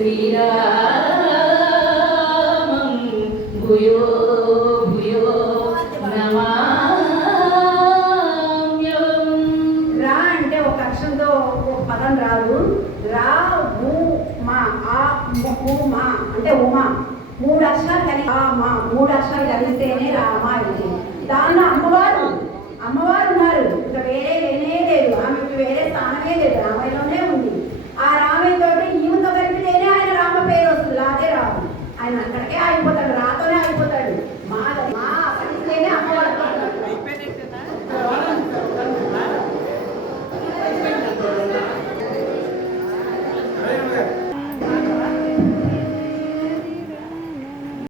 శ్రీరామం భూయో భూయో నమామ్యం. రా అంటే ఒక అక్షరంతో ఒక పదం రాదు. రా ఊ మా ఆ ఉమా అంటే ఉమా మూడు అక్షరాలు కలిసి మూడు అక్షరాలు కలిస్తేనే రామ ఇది. దానిలో అమ్మవారు ఉన్నారు, ఇంకా వేరే లేనే లేదు. ఆమెకి వేరే స్థానమే లేదు, రామాయణంలోనే ఉంది. ఆ రామే